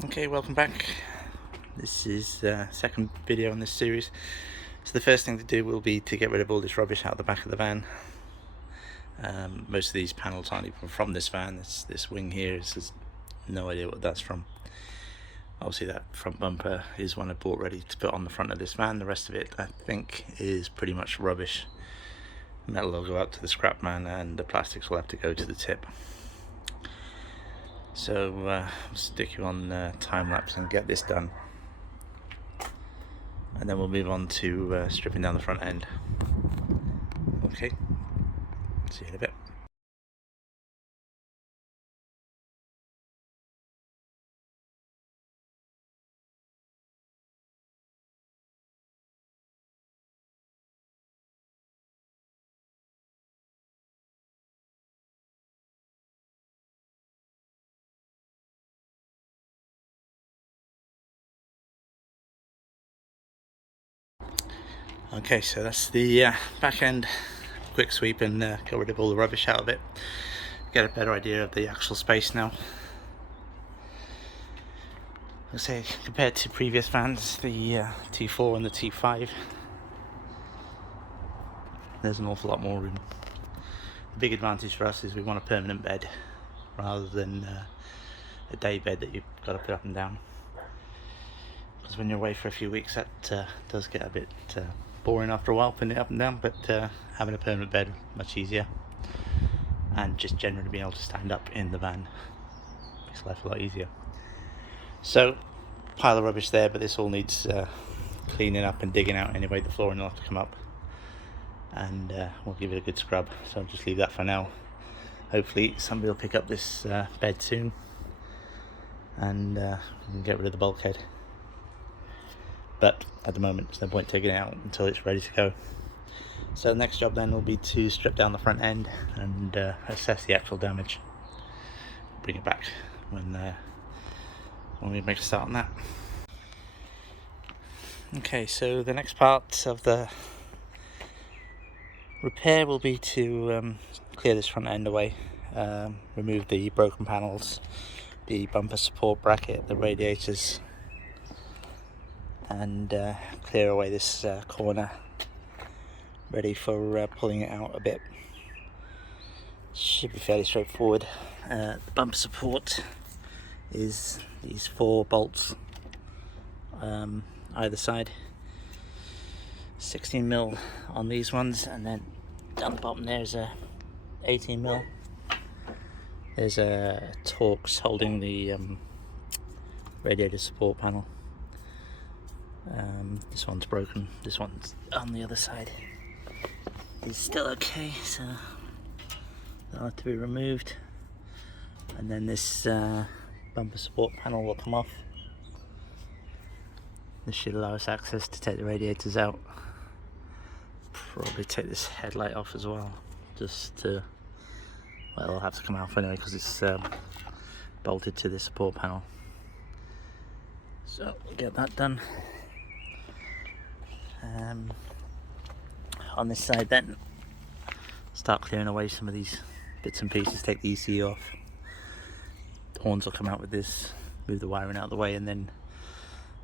Okay, welcome back. This is the second video in this series. So the first thing to do will be to get rid of all this rubbish out the back of the van. Most of these panels aren't even from this van. This wing here is no idea what that's from. Obviously that front bumper is one I bought ready to put on the front of this van. The rest of it I think is pretty much rubbish. Metal will go out to the scrap man and the plastics will have to go to the tip. So I'll stick you on time lapse and get this done, and then we'll move on to stripping down the front end. Okay, see you in a bit. Okay, so that's the back end quick sweep and get rid of all the rubbish out of it. Get a better idea of the actual space now. I'll say compared to previous vans, the T4 and the T5, there's an awful lot more room. The big advantage for us is we want a permanent bed rather than a day bed that you've got to put up and down. Because when you're away for a few weeks, that does get a bit boring after a while, putting it up and down, but having a permanent bed, much easier. And just generally being able to stand up in the van makes life a lot easier. So, pile of rubbish there, but this all needs cleaning up and digging out anyway. The flooring will have to come up, and we'll give it a good scrub. So I'll just leave that for now. Hopefully somebody will pick up this bed soon, and we can get rid of the bulkhead. But at the moment there's no point taking it out until it's ready to go. So the next job then will be to strip down the front end and assess the actual damage. Bring it back when we make a start on that. Okay, so the next part of the repair will be to clear this front end away, remove the broken panels, the bumper support bracket, the radiators, and clear away this corner, ready for pulling it out a bit. Should be fairly straightforward. The bumper support is these 4 bolts either side, 16mm on these ones, and then down the bottom there's a 18mm. There's a Torx holding the radiator support panel. This one's broken, this one's on the other side. It's still okay, so that'll have to be removed. And then this bumper support panel will come off. This should allow us access to take the radiators out. Probably take this headlight off as well, just to, well, it'll have to come off anyway because it's bolted to the support panel. So we'll get that done. On this side then, start clearing away some of these bits and pieces, take the ECU off. The horns will come out with this, move the wiring out of the way, and then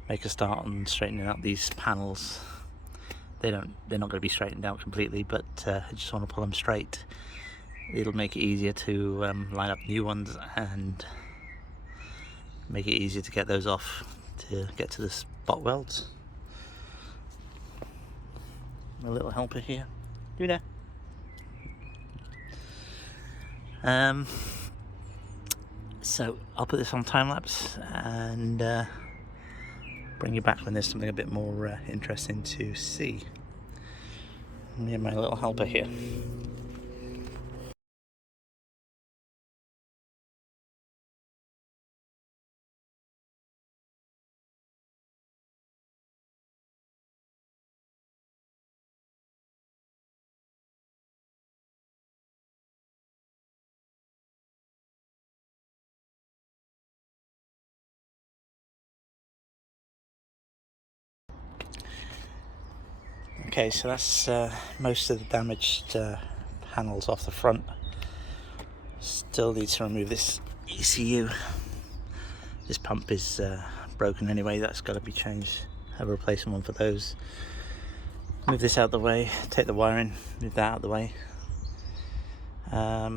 make a start on straightening out these panels. They're not going to be straightened out completely, but I just want to pull them straight. It'll make it easier to line up new ones and make it easier to get those off to get to the spot welds. My little helper here. Luna. So I'll put this on time lapse and bring you back when there's something a bit more interesting to see. Me and my little helper here. Okay, so that's most of the damaged panels off the front. Still need to remove this ECU. This pump is broken anyway, that's got to be changed. Have a replacement one for those. Move this out of the way, take the wiring, move that out of the way. A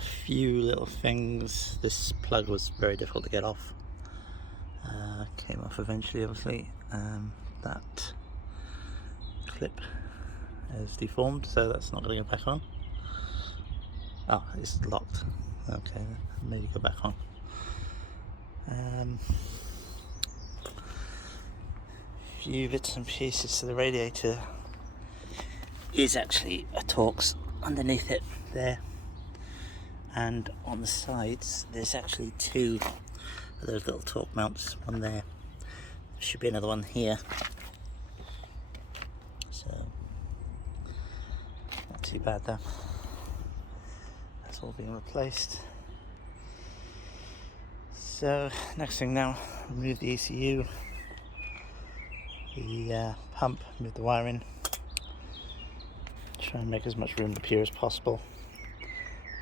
few little things. This plug was very difficult to get off. Came off eventually, obviously. That clip is deformed, so that's not going to go back on. Oh, it's locked. Okay, maybe go back on. Few bits and pieces. So the radiator is actually a Torx underneath it there, and on the sides there's actually two of those little torque mounts. One there, there should be another one here, so not too bad though. That's all being replaced. So next thing now, remove the ECU, the pump, move the wiring, try and make as much room up here as possible,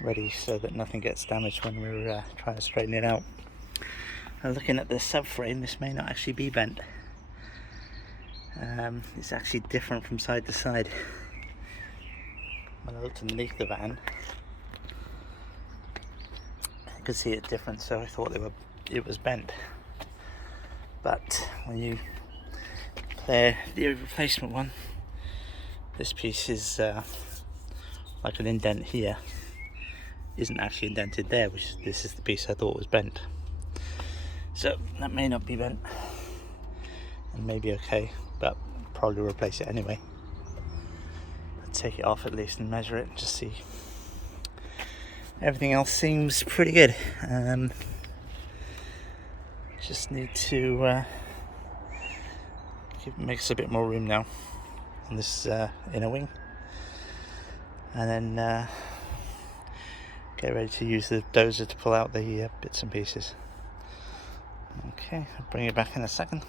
ready so that nothing gets damaged when we're trying to straighten it out. Now looking at the subframe, this may not actually be bent. It's actually different from side to side. When I looked underneath the van, I could see it different, so I thought it was bent. But when you play the replacement one, this piece is like an indent here, isn't actually indented there, which this is the piece I thought was bent. So that may not be bent, and may be okay, but probably replace it anyway. I'll take it off at least and measure it, just see. Everything else seems pretty good. Just need to make us a bit more room now on this inner wing, and then get ready to use the dozer to pull out the bits and pieces. Okay, I'll bring it back in a second.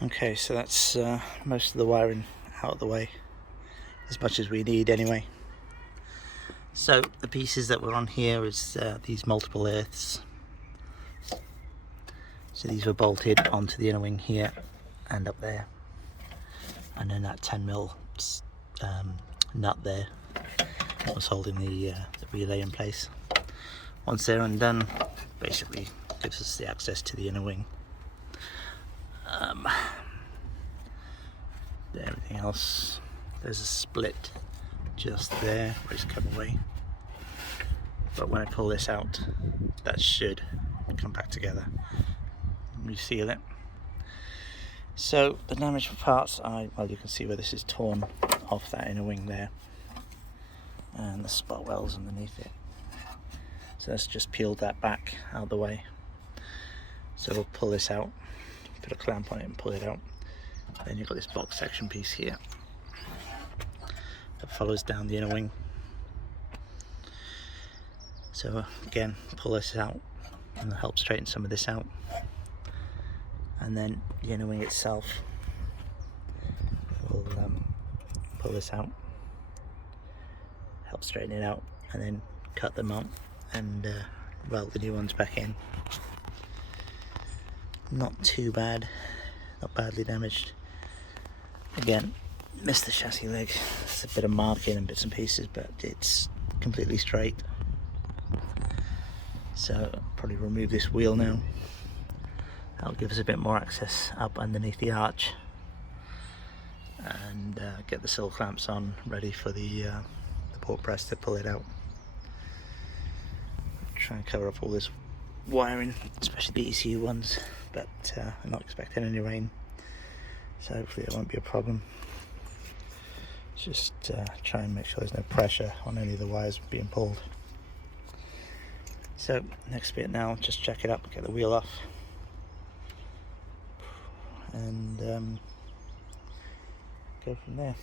Okay, so that's most of the wiring out of the way, as much as we need anyway. So the pieces that were on here is these multiple earths. So these were bolted onto the inner wing here and up there, and then that 10mm nut there was holding the relay in place. Once they're undone, basically gives us the access to the inner wing. Everything else, there's a split just there where it's come away, but when I pull this out, that should come back together, reseal it. So the damaged parts, well, you can see where this is torn off that inner wing there, and the spot welds underneath it. So let's just peel that back out of the way. So we'll pull this out, put a clamp on it and pull it out. Then you've got this box section piece here that follows down the inner wing. So again, pull this out and help straighten some of this out. And then the inner wing itself, we'll pull this out, help straighten it out, and then cut them up and weld the new ones back in. Not too bad, not badly damaged. Again, missed the chassis leg. It's a bit of marking and bits and pieces, but it's completely straight. So I'll probably remove this wheel now. That'll give us a bit more access up underneath the arch, and get the sill clamps on, ready for the port press to pull it out. Try and cover up all this wiring, especially the ECU ones, but I'm not expecting any rain, so hopefully it won't be a problem. Just try and make sure there's no pressure on any of the wires being pulled. So next bit now, just check it up, get the wheel off, and go from there.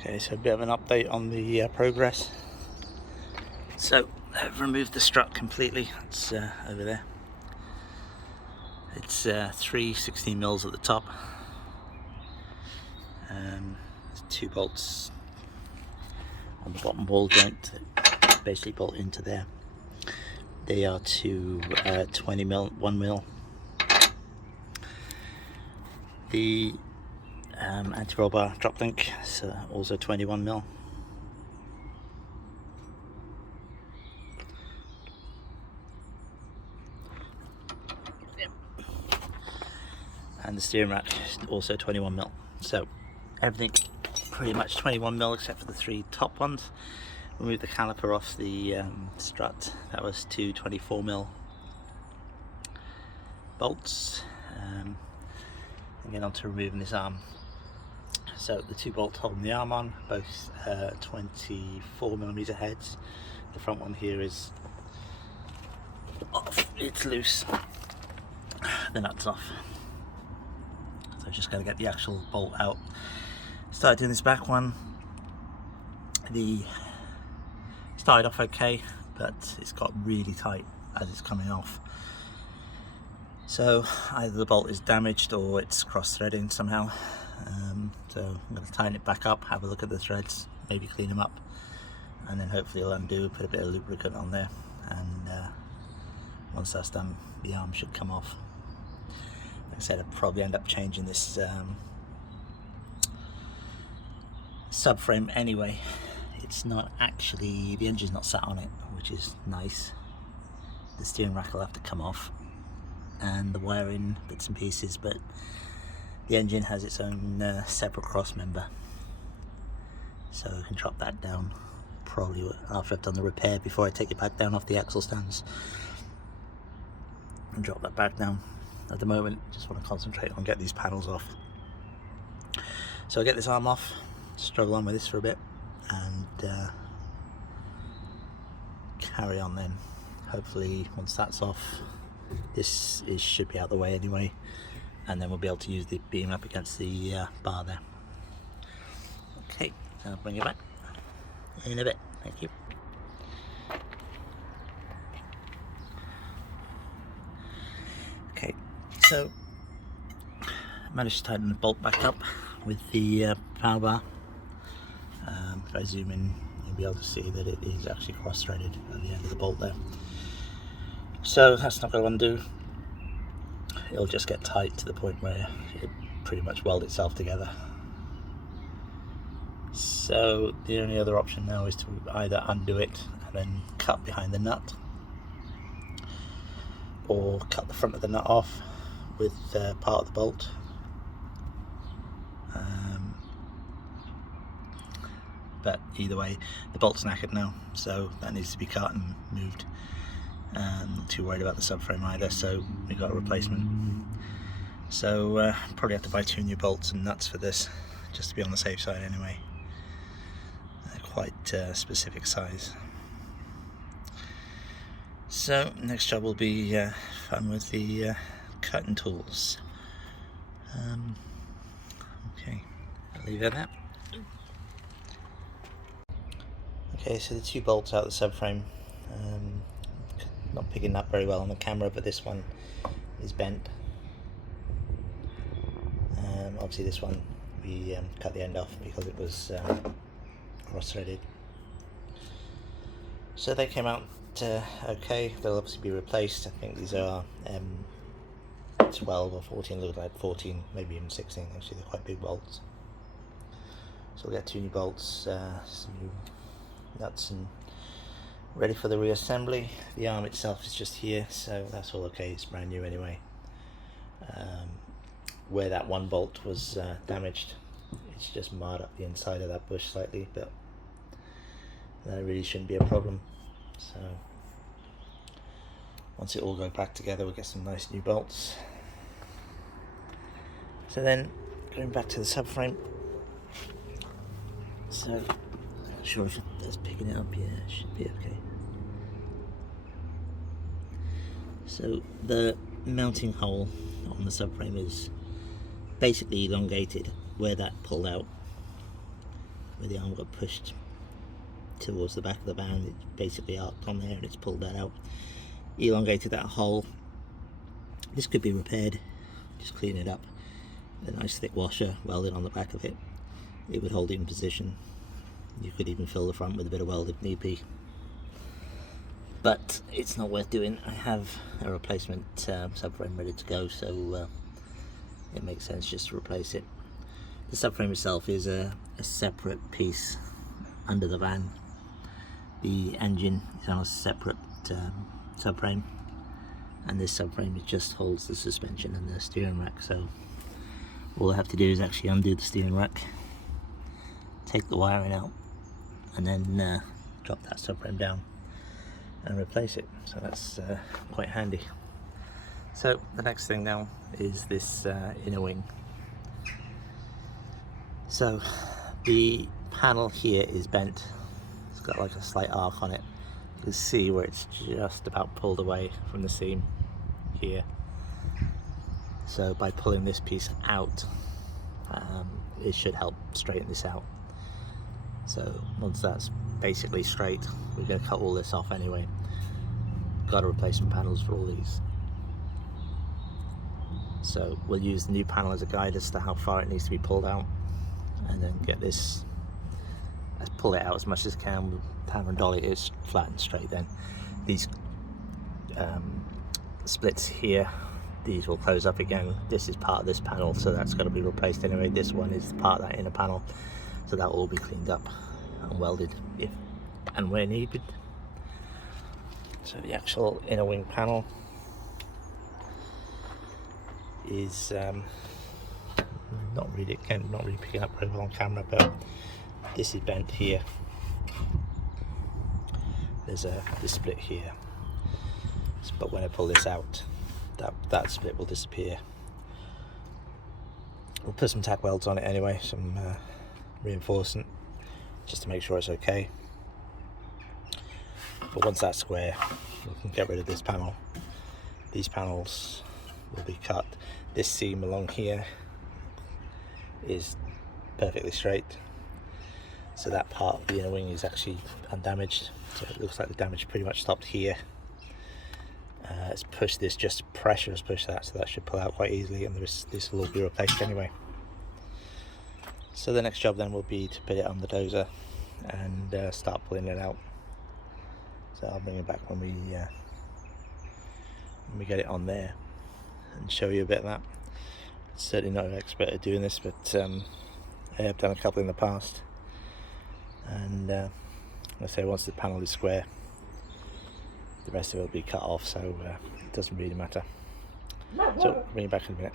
Okay, so a bit of an update on the progress. So I've removed the strut completely. It's over there. It's 3 16mm at the top. There's 2 bolts on the bottom ball joint that basically bolt into there. They are to 20mm, 1mm. The anti-roll bar drop link is also 21mm. And the steering rack is also 21mm. So everything pretty much 21mm except for the 3 top ones. Remove the caliper off the strut. That was 2 24mm bolts. And get on to removing this arm. So the 2 bolts holding the arm on, both 24mm heads. The front one here is off, it's loose. The nut's off. So just got to get the actual bolt out. Started doing this back one. The started off okay, but it's got really tight as it's coming off. So either the bolt is damaged or it's cross-threading somehow. So I'm going to tighten it back up, have a look at the threads, maybe clean them up, and then hopefully it'll undo, put a bit of lubricant on there, and once that's done, the arm should come off. Like I said, I'll probably end up changing this subframe anyway. It's not actually, the engine's not sat on it, which is nice. The steering rack will have to come off, and the wiring bits and pieces, but the engine has its own separate cross member, so I can drop that down probably after I've done the repair, before I take it back down off the axle stands, and drop that back down. At the moment just want to concentrate on getting these panels off. So I'll get this arm off, struggle on with this for a bit, and carry on then. Hopefully once that's off, this should be out of the way anyway, and then we'll be able to use the beam up against the bar there. Okay, I'll bring it back in a bit. Thank you. Okay, so I managed to tighten the bolt back up with the power bar. If I zoom in, you'll be able to see that it is actually cross-threaded at the end of the bolt there. So that's not going to undo. It'll just get tight to the point where it pretty much weld itself together. So the only other option now is to either undo it and then cut behind the nut, or cut the front of the nut off with part of the bolt. But either way, the bolt's knackered now, so that needs to be cut and moved. Not too worried about the subframe either, so we got a replacement. So probably have to buy 2 new bolts and nuts for this, just to be on the safe side anyway. They're quite specific size. So next job will be fun with the cutting tools. Okay, I'll leave it at that. Okay, so the 2 bolts out of the subframe. Not picking up very well on the camera, but this one is bent. Obviously this one we cut the end off because it was cross-threaded. So they came out okay. They'll obviously be replaced. I think these are 12 or 14, look like 14, maybe even 16. Actually, they're quite big bolts. So we'll get 2 new bolts, some new nuts, and ready for the reassembly. The arm itself is just here, so that's all okay. It's brand new anyway. where that one bolt was damaged. It's just marred up the inside of that bush slightly, but that really shouldn't be a problem. So once it all goes back together, we'll get some nice new bolts. So then going back to the subframe, so I'm not sure if that's picking it up. Yeah, it should be okay. So the mounting hole on the subframe is basically elongated where that pulled out, where the arm got pushed towards the back of the van. It's basically arced on there and it's pulled that out, elongated that hole. This could be repaired, just clean it up, a nice thick washer welded on the back of it. It would hold it in position. You could even fill the front with a bit of weld if need be, but it's not worth doing. I have a replacement subframe ready to go, so it makes sense just to replace it. The subframe itself is a separate piece under the van. The engine is on a separate subframe, and this subframe it just holds the suspension and the steering rack. So all I have to do is actually undo the steering rack, take the wiring out, and then drop that subframe down and replace it. So that's quite handy. So the next thing now is this inner wing. So the panel here is bent. It's got like a slight arc on it. You can see where it's just about pulled away from the seam here. So by pulling this piece out, it should help straighten this out. So once that's basically straight, we're going to cut all this off anyway. Got to replace some panels for all these. So we'll use the new panel as a guide as to how far it needs to be pulled out, and then get this, let's pull it out as much as can with hammer and dolly. It's flat and straight. Then these splits here, these will close up again. This is part of this panel, so that's got to be replaced anyway. This one is part of that inner panel, so that will all be cleaned up and welded if and where needed. So the actual inner wing panel is not really picking up very well on camera, but this is bent here. There's this split here, but when I pull this out, that split will disappear. We'll put some tack welds on it anyway, some reinforcement, just to make sure it's okay. But once that's square, we can get rid of this panel. These panels will be cut. This seam along here is perfectly straight, so that part of the inner wing is actually undamaged. So it looks like the damage pretty much stopped here. It's pushed this, just pressure has pushed that, so that should pull out quite easily, and this will all be replaced anyway. So the next job then will be to put it on the dozer and start pulling it out. So I'll bring it back when we get it on there and show you a bit of that. Certainly not an expert at doing this, but I have done a couple in the past, and let's say once the panel is square, the rest of it will be cut off, so it doesn't really matter. So bring it back in a minute.